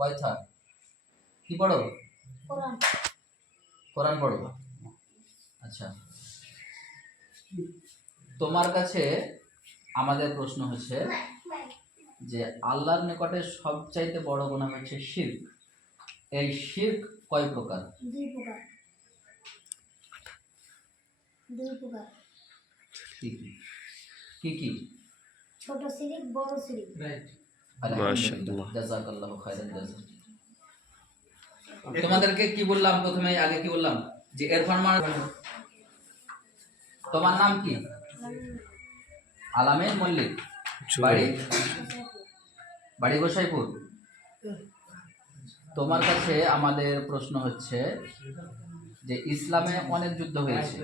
কয়টা কি পড়ো? কোরআন। কোরআন পড়ো। আচ্ছা, তোমার কাছে আমাদের প্রশ্ন হচ্ছে যে আল্লাহর নিকটে সবচাইতে বড় গুনাহ হচ্ছে শিরক। এই শিরক কয় প্রকার? দুই প্রকার। দুই প্রকার। কি কি কি? ছোট শিরিক, বড় শিরিক। রাইট। মাশাআল্লাহ। জাযাকাল্লাহু খাইরান জাযা। তোমাদেরকে কি বললাম প্রথমে, আগে কি বললাম যে ইরফান তোমার নাম কি? আলামিন মল্লিক। বাড়ি বাড়ি গোসাইপুর। তোমার কাছে আমাদের প্রশ্ন হচ্ছে যে ইসলামে অনেক যুদ্ধ হয়েছে,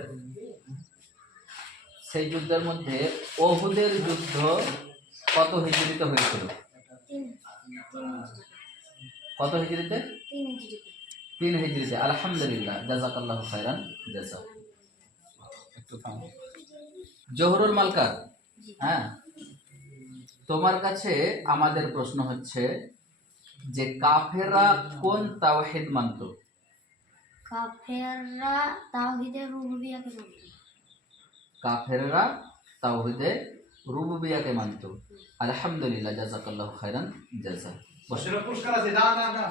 সেই যুদ্ধের মধ্যে ওহুদের যুদ্ধ কত হিজরিতে হয়েছিল? কত হিজরিতে? 3 হিজরিতে। আলহামদুলিল্লাহ, জাযাকাল্লাহু খাইরান জাযা। একটু থামো। জহুরুল মালকার, হ্যাঁ, তোমার কাছে আমাদের প্রশ্ন হচ্ছে যে কাফেররা কোন তাওহীদ মানত? কাফেররা তাওহীদে রুবুবিয়্যাহকে মানত। কাফেররা তাওহীদে রুবুবিয়্যাহকে মানত। আলহামদুলিল্লাহ, জাযাকাল্লাহু খাইরান জাযা। পুরস্কার আছে, না না না।